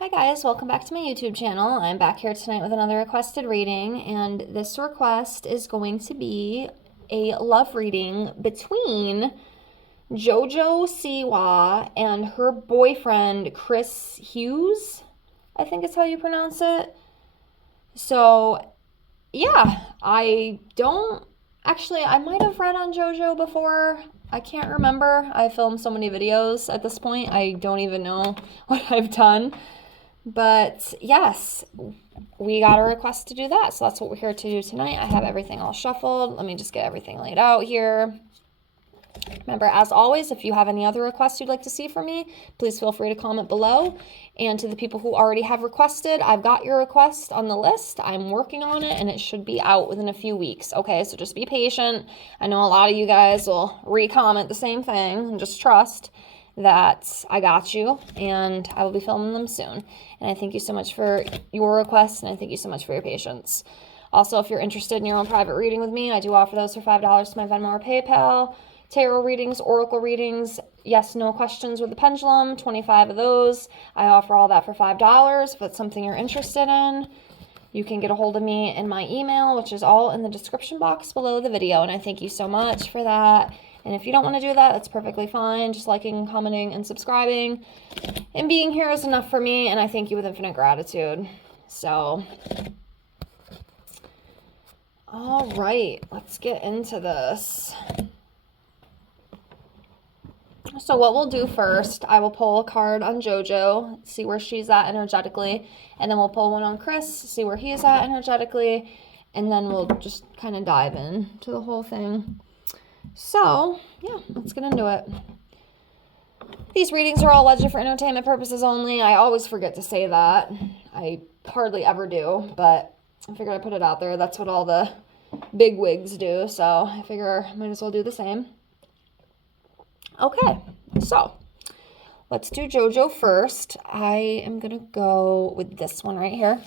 Hi guys, welcome back to my YouTube channel. I'm back here tonight with another requested reading, and this request is going to be a love reading between JOJO Siwa and her boyfriend Chris Hughes, I think is how you pronounce it. So yeah, I might have read on JoJo before. I can't remember. I filmed so many videos at this point, I don't even know what I've done. But yes, we got a request to do that. So that's what we're here to do tonight. I have everything all shuffled. Let me just get everything laid out here. Remember, as always, if you have any other requests you'd like to see from me, please feel free to comment below. And to the people who already have requested, I've got your request on the list. I'm working on it, and it should be out within a few weeks. Okay, so just be patient. I know a lot of you guys will re-comment the same thing, and just trust that I got you, and I will be filming them soon. And I thank you so much for your requests, and I thank you so much for your patience. Also, if you're interested in your own private reading with me, I do offer those for $5 to my Venmo or PayPal. Tarot readings, oracle readings, yes, no questions with the pendulum, 25 of those. I offer all that for $5. If that's something you're interested in, you can get a hold of me in my email, which is all in the description box below the video. And I thank you so much for that. And if you don't want to do that, that's perfectly fine. Just liking, commenting, and subscribing and being here is enough for me. And I thank you with infinite gratitude. So, all right, let's get into this. So what we'll do first, I will pull a card on JoJo, see where she's at energetically, and then we'll pull one on Chris, see where he's at energetically, and then we'll just kind of dive in to the whole thing. So, yeah, let's get into it. These readings are all alleged for entertainment purposes only. I always forget to say that. I hardly ever do, but I figured I'd put it out there. That's what all the big wigs do, so I figure I might as well do the same. Okay, so let's do JoJo first. I am going to go with this one right here.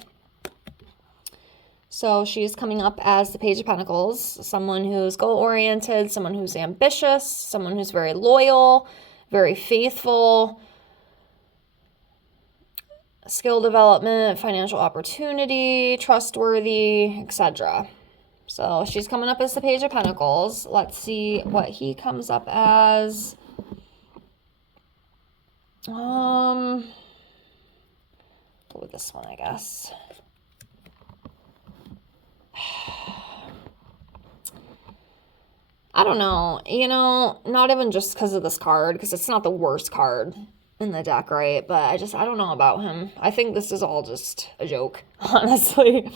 So she's coming up as the Page of Pentacles, someone who's goal-oriented, someone who's ambitious, someone who's very loyal, very faithful, skill development, financial opportunity, trustworthy, etc. So she's coming up as the Page of Pentacles. Let's see what he comes up as. Go with this one, I guess. I don't know. Not even just because of this card, because it's not the worst card in the deck, right? But I don't know about him. I think this is all just a joke, honestly.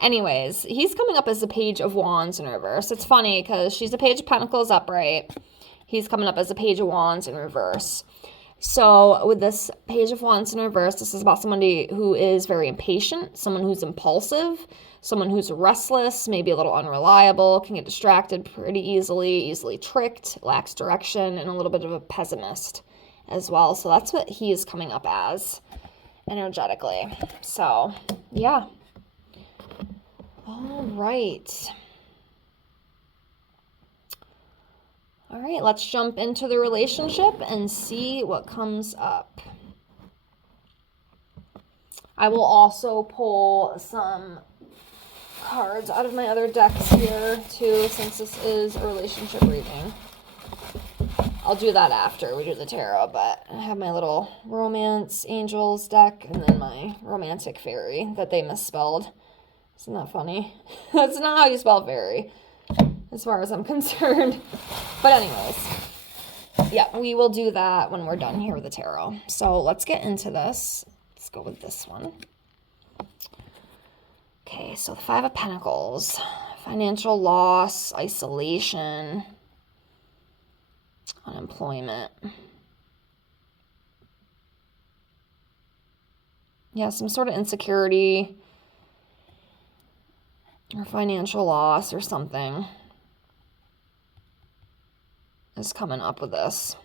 Anyways, he's coming up as the Page of Wands in reverse. It's funny because she's a Page of Pentacles upright. He's coming up as a Page of Wands in reverse. So with this Page of Wands in reverse, this is about somebody who is very impatient, someone who's impulsive, someone who's restless, maybe a little unreliable, can get distracted pretty easily tricked, lacks direction, and a little bit of a pessimist as well. So that's what he is coming up as energetically. So, yeah. All right. All right, let's jump into the relationship and see what comes up. I will also pull some cards out of my other decks here too, since this is a relationship reading. I'll do that after we do the tarot, but I have my little romance angels deck and then my romantic fairy that they misspelled. Isn't that funny? That's not how you spell fairy, as far as I'm concerned. But anyways, yeah, we will do that when we're done here with the tarot. So let's get into this. Let's go with this one. Okay, so the Five of Pentacles, financial loss, isolation, unemployment. Yeah, some sort of insecurity or financial loss or something is coming up with this.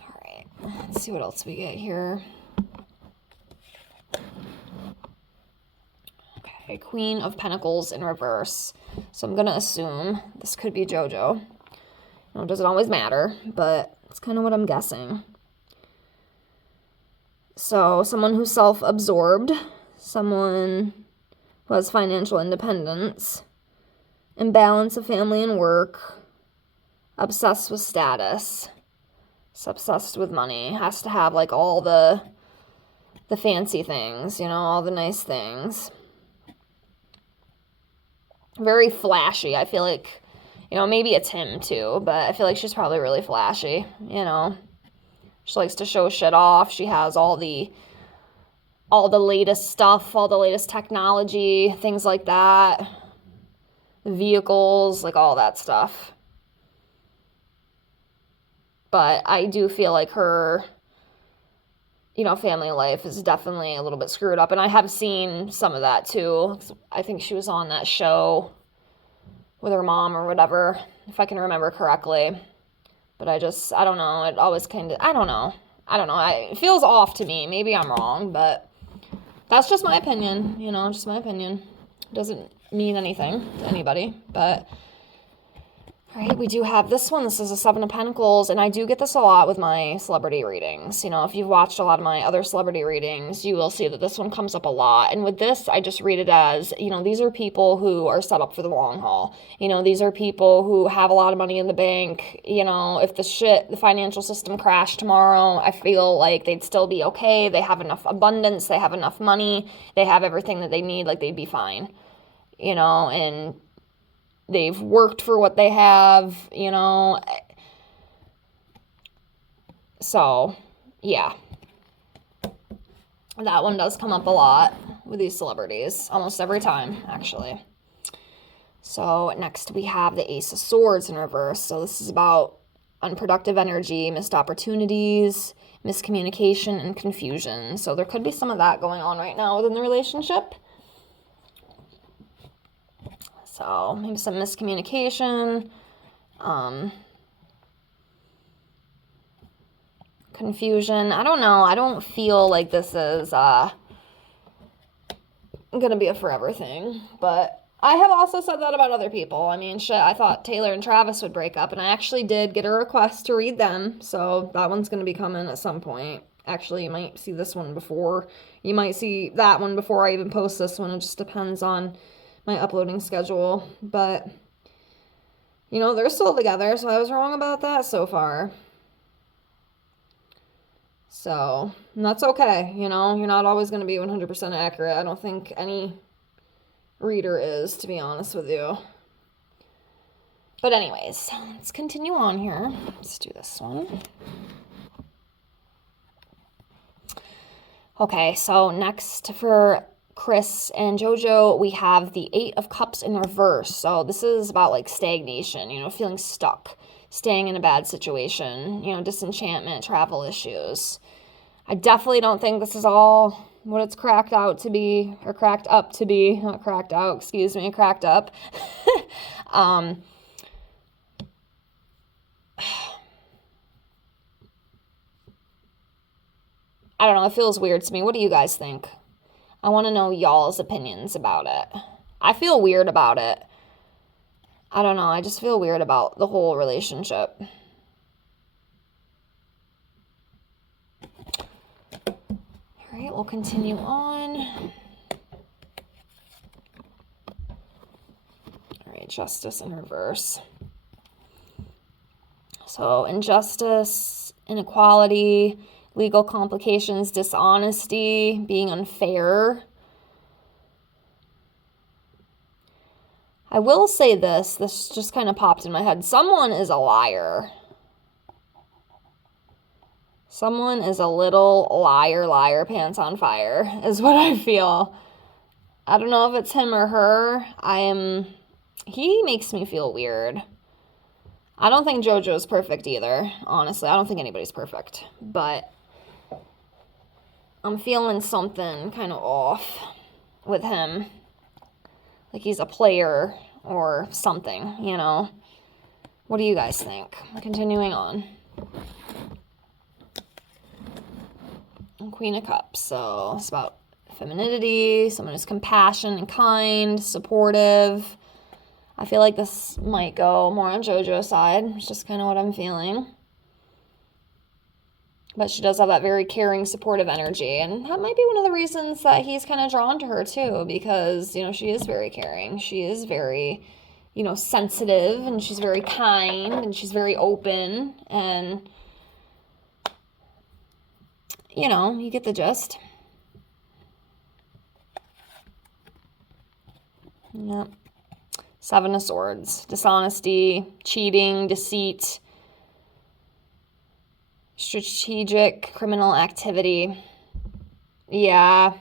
All right, let's see what else we get here. Okay. Okay, Queen of Pentacles in reverse. So I'm going to assume this could be JoJo. You know, it doesn't always matter, but it's kind of what I'm guessing. So someone who's self-absorbed, someone who has financial independence, imbalance of family and work, obsessed with status, obsessed with money, has to have like all the fancy things, you know, all the nice things. Very flashy. I feel like, you know, maybe it's him too, but I feel like she's probably really flashy, you know. She likes to show shit off. She has all the latest stuff, all the latest technology, things like that. Vehicles, like all that stuff. But I do feel like her, you know, family life is definitely a little bit screwed up. And I have seen some of that too. I think she was on that show with her mom or whatever, if I can remember correctly. But I don't know. It always kind of, I don't know. It feels off to me. Maybe I'm wrong, but that's just my opinion, you know, just my opinion. It doesn't mean anything to anybody, but... All right, we do have this one. This is a Seven of Pentacles, and I do get this a lot with my celebrity readings. You know, if you've watched a lot of my other celebrity readings, you will see that this one comes up a lot. And with this, I just read it as, you know, these are people who are set up for the long haul. You know, these are people who have a lot of money in the bank. You know, if the financial system crashed tomorrow, I feel like they'd still be okay. They have enough abundance. They have enough money. They have everything that they need. Like, they'd be fine. You know, and... they've worked for what they have, you know. So, yeah. That one does come up a lot with these celebrities. Almost every time, actually. So, next we have the Ace of Swords in reverse. So, this is about unproductive energy, missed opportunities, miscommunication, and confusion. So, there could be some of that going on right now within the relationship. So maybe some miscommunication, confusion. I don't know. I don't feel like this is going to be a forever thing. But I have also said that about other people. I mean, shit, I thought Taylor and Travis would break up. And I actually did get a request to read them. So that one's going to be coming at some point. Actually, you might see this one before. You might see that one before I even post this one. It just depends on... my uploading schedule, but you know, they're still together, so I was wrong about that so far. So, and that's okay, you know, you're not always going to be 100% accurate. I don't think any reader is, to be honest with you. But anyways, let's continue on here. Let's do this one. Okay, so next for Chris and JoJo, we have the Eight of Cups in reverse. So this is about like stagnation, you know, feeling stuck, staying in a bad situation, you know, disenchantment, travel issues. I definitely don't think this is all what it's cracked out to be, or cracked up to be. Not cracked out, excuse me, cracked up. I don't know, it feels weird to me. What do you guys think? I want to know y'all's opinions about it. I feel weird about it. I don't know. I just feel weird about the whole relationship. All right, we'll continue on. All right, Justice in reverse. So, injustice, inequality, legal complications, dishonesty, being unfair. I will say this just kind of popped in my head. Someone is a liar. Someone is a little liar, pants on fire, is what I feel. I don't know if it's him or her. He makes me feel weird. I don't think JoJo's perfect either, honestly. I don't think anybody's perfect. But I'm feeling something kind of off with him. Like he's a player or something, you know. What do you guys think? Continuing on. Queen of Cups. So it's about femininity, someone who's compassionate and kind, supportive. I feel like this might go more on JoJo's side. It's just kind of what I'm feeling. But she does have that very caring, supportive energy. And that might be one of the reasons that he's kind of drawn to her, too. Because, you know, she is very caring. She is very, you know, sensitive. And she's very kind. And she's very open. And, you know, you get the gist. Yep. Seven of Swords. Dishonesty, cheating, deceit, strategic criminal activity. Yeah.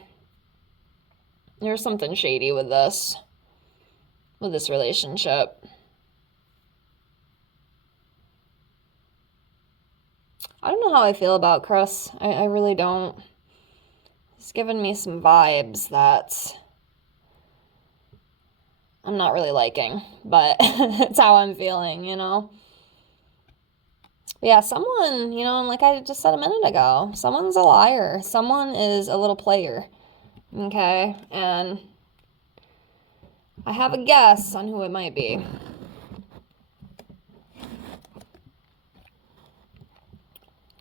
There's something shady with this relationship. I don't know how I feel about Chris. I really don't. He's given me some vibes that I'm not really liking, but it's how I'm feeling, you know? Yeah, someone, you know, and like I just said a minute ago, someone's a liar. Someone is a little player, okay? And I have a guess on who it might be.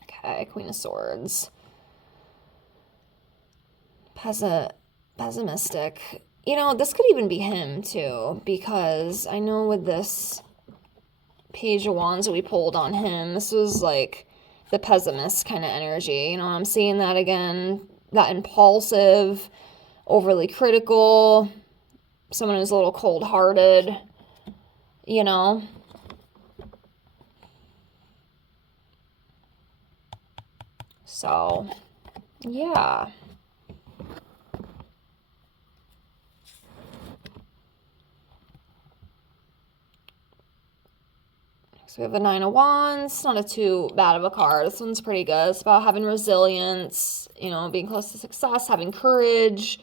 Okay, Queen of Swords. Pessimistic. You know, this could even be him, too, because I know with this Page of Wands that we pulled on him, this was like the pessimist kind of energy. You know, I'm seeing that again, that impulsive, overly critical, someone who's a little cold-hearted, you know. So, yeah. So we have the Nine of Wands. It's not too bad of a card. This one's pretty good. It's about having resilience, you know, being close to success, having courage,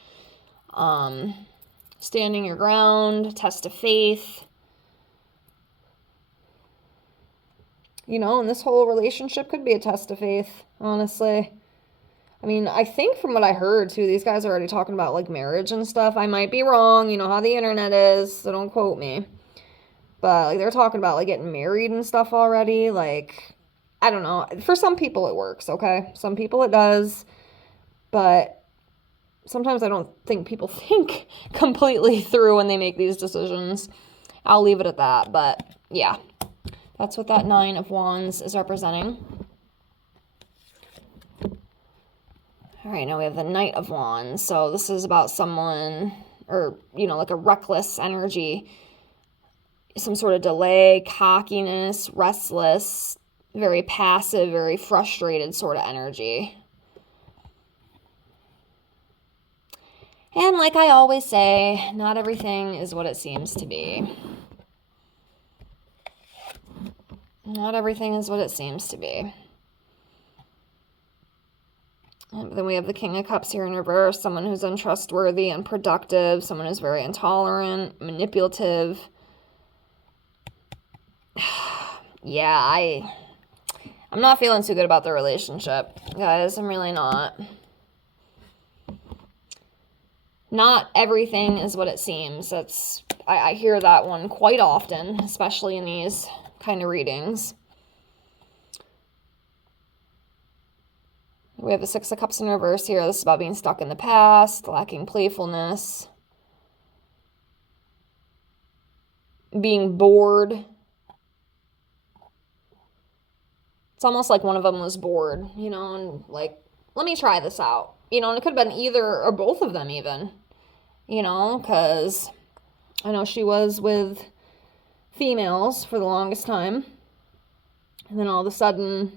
standing your ground, test of faith. You know, and this whole relationship could be a test of faith, honestly. I mean, I think from what I heard, too, these guys are already talking about, like, marriage and stuff. I might be wrong. You know how the internet is, so don't quote me. But, like, they're talking about, like, getting married and stuff already. Like, I don't know. For some people, it works, okay? Some people it does. But sometimes I don't think people think completely through when they make these decisions. I'll leave it at that. But, yeah. That's what that Nine of Wands is representing. All right, now we have the Knight of Wands. So this is about someone, or, you know, like a reckless energy, some sort of delay, cockiness, restless, very passive, very frustrated sort of energy. And like I always say, not everything is what it seems to be. Not everything is what it seems to be. And then we have the King of Cups here in reverse. Someone who's untrustworthy, unproductive. Someone who's very intolerant, manipulative. Yeah, I'm not feeling too good about the relationship, guys. I'm really not. Not everything is what it seems. I hear that one quite often, especially in these kind of readings. We have the Six of Cups in reverse here. This is about being stuck in the past, lacking playfulness, being bored. It's almost like one of them was bored, you know, and like, let me try this out. You know, and it could have been either or both of them even, you know, because I know she was with females for the longest time. And then all of a sudden,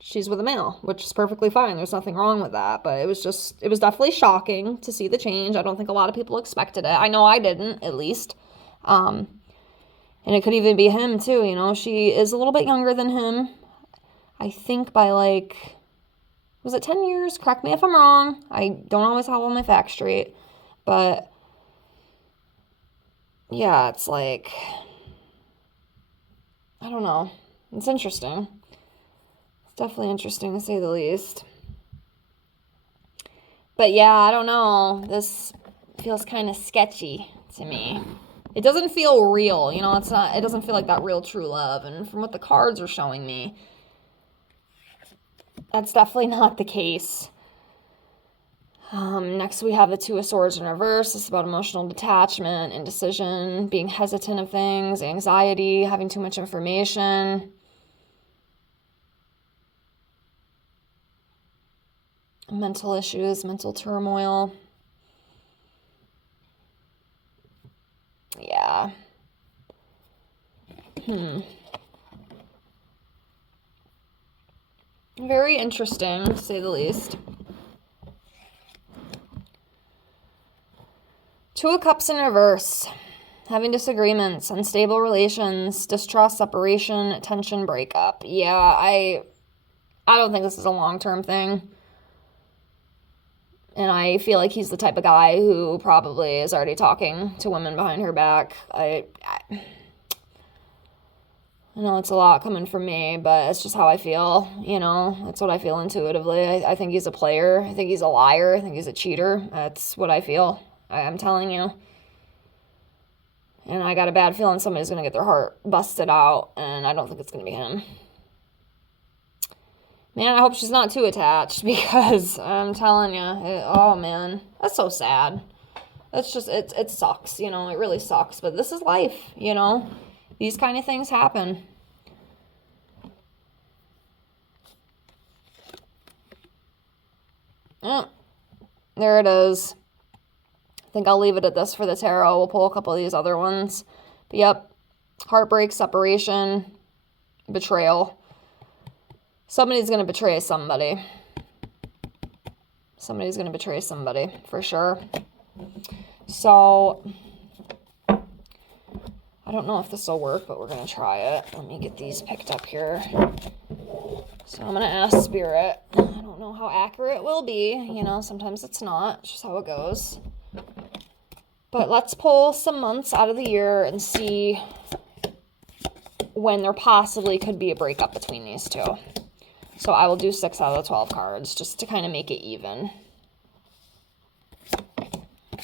she's with a male, which is perfectly fine. There's nothing wrong with that. But it was definitely shocking to see the change. I don't think a lot of people expected it. I know I didn't, at least. And it could even be him, too. You know, she is a little bit younger than him. I think by like, was it 10 years? Correct me if I'm wrong. I don't always have all my facts straight. But, yeah, it's like, I don't know. It's interesting. It's definitely interesting to say the least. But yeah, I don't know. This feels kind of sketchy to me. It doesn't feel real, you know, it doesn't feel like that real true love. And from what the cards are showing me, that's definitely not the case. Next we have the Two of Swords in reverse. This is about emotional detachment, indecision, being hesitant of things, anxiety, having too much information. Mental issues, mental turmoil. Yeah. Very interesting, to say the least. Two of Cups in reverse. Having disagreements, unstable relations, distrust, separation, tension, breakup. Yeah, I don't think this is a long-term thing. And I feel like he's the type of guy who probably is already talking to women behind her back. I know it's a lot coming from me, but it's just how I feel, you know? That's what I feel intuitively. I think he's a player. I think he's a liar. I think he's a cheater. That's what I feel. I'm telling you. And I got a bad feeling somebody's going to get their heart busted out, and I don't think it's going to be him. Man, I hope she's not too attached, because I'm telling you, oh man, that's so sad. It's just, it sucks, you know, it really sucks, but this is life, you know? These kind of things happen. Oh, there it is. I think I'll leave it at this for the tarot. We'll pull a couple of these other ones. But yep, heartbreak, separation, betrayal. Somebody's going to betray somebody. Somebody's going to betray somebody, for sure. So, I don't know if this will work, but we're going to try it. Let me get these picked up here. So I'm going to ask Spirit. I don't know how accurate it will be. You know, sometimes it's not. It's just how it goes. But let's pull some months out of the year and see when there possibly could be a breakup between these two. So I will do 6 out of the 12 cards just to kind of make it even.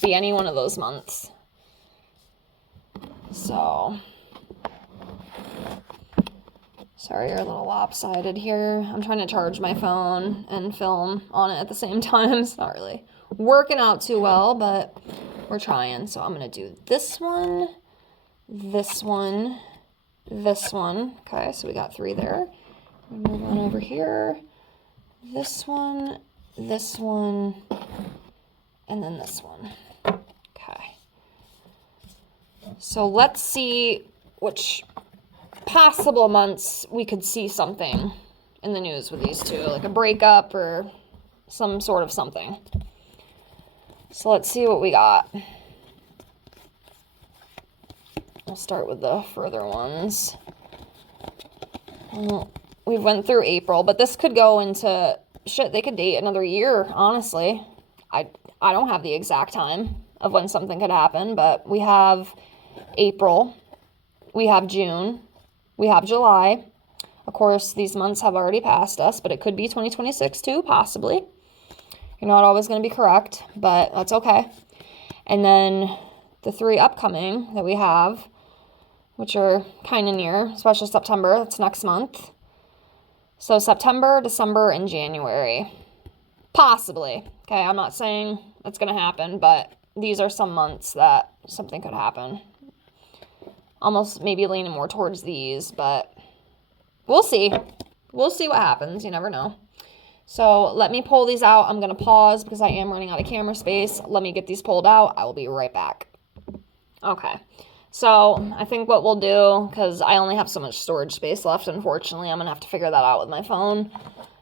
Be any one of those months. So, sorry, you're a little lopsided here. I'm trying to charge my phone and film on it at the same time. It's not really working out too well, but we're trying. So I'm going to do this one, this one, this one. Okay, so we got 3 there. Move on over here. This one, and then this one. Okay. So let's see which possible months we could see something in the news with these two, like a breakup or some sort of something. So let's see what we got. We'll start with the further ones. We went through April, but this could go into, shit, they could date another year, honestly. I don't have the exact time of when something could happen, but we have April, we have June, we have July. Of course, these months have already passed us, but it could be 2026 too, possibly. You're not always going to be correct, but that's okay. And then the 3 upcoming that we have, which are kind of near, especially September, that's next month. So September, December, and January. Possibly. Okay, I'm not saying it's going to happen, but these are some months that something could happen. Almost maybe leaning more towards these, but we'll see. We'll see what happens. You never know. So let me pull these out. I'm going to pause because I am running out of camera space. Let me get these pulled out. I will be right back. Okay. So I think what we'll do, because I only have so much storage space left, unfortunately, I'm going to have to figure that out with my phone,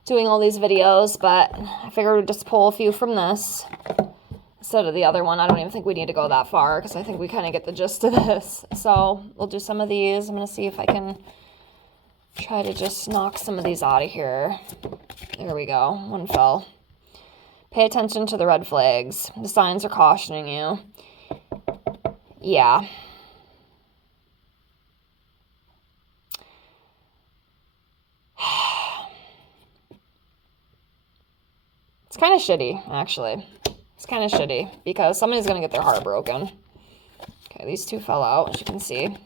doing all these videos, but I figured we'd just pull a few from this instead of the other one. I don't even think we need to go that far, because I think we kind of get the gist of this. So we'll do some of these. I'm going to see if I can try to just knock some of these out of here. There we go. One fell. Pay attention to the red flags. The signs are cautioning you. Yeah. It's kind of shitty, actually. It's kind of shitty because somebody's going to get their heart broken. Okay, these two fell out, as you can see.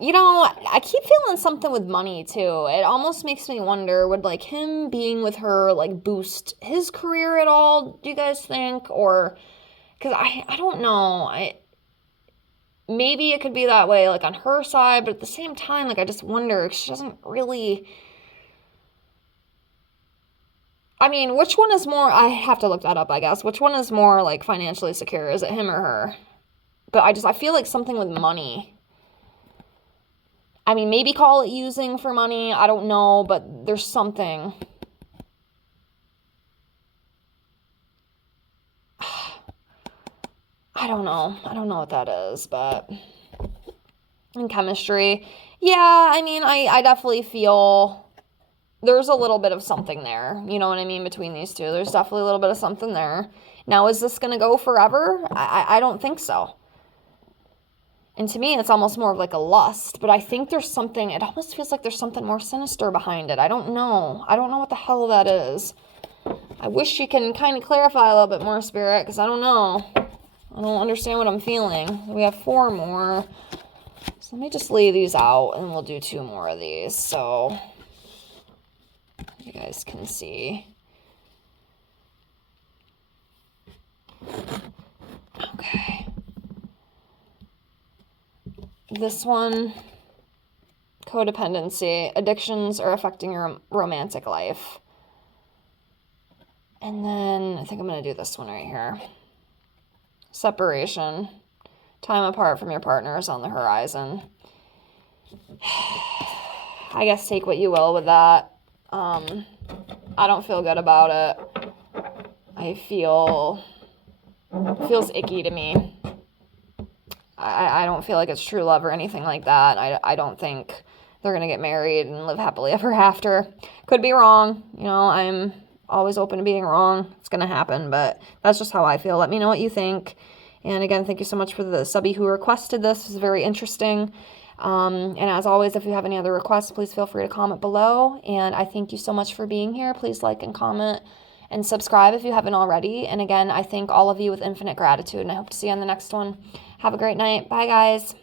You know, I keep feeling something with money, too. It almost makes me wonder, would, like, him being with her, like, boost his career at all, do you guys think? Or, because I don't know. Maybe it could be that way, like, on her side, but at the same time, like, I just wonder, she doesn't really... I mean, which one is more... I have to look that up, I guess. Which one is more, like, financially secure? Is it him or her? But I feel like something with money... I mean, maybe call it using for money. I don't know, but there's something. I don't know. I don't know what that is, but in chemistry, yeah, I mean, I definitely feel there's a little bit of something there. You know what I mean? Between these two, there's definitely a little bit of something there. Now, is this going to go forever? I don't think so. And to me, it's almost more of like a lust. But I think there's something, it almost feels like there's something more sinister behind it. I don't know. I don't know what the hell that is. I wish you can kind of clarify a little bit more, Spirit, because I don't know. I don't understand what I'm feeling. We have 4 more. So let me just lay these out, and we'll do 2 more of these. So you guys can see. Okay. This one, codependency. Addictions are affecting your romantic life. And then I think I'm going to do this one right here. Separation. Time apart from your partner is on the horizon. I guess take what you will with that. I don't feel good about it. It feels icky to me. I don't feel like it's true love or anything like that. I don't think they're going to get married and live happily ever after. Could be wrong. You know, I'm always open to being wrong. It's going to happen, but that's just how I feel. Let me know what you think. And again, thank you so much for the subby who requested this. It was very interesting. And as always, if you have any other requests, please feel free to comment below. And I thank you so much for being here. Please like and comment and subscribe if you haven't already. And again, I thank all of you with infinite gratitude, and I hope to see you on the next one. Have a great night. Bye, guys.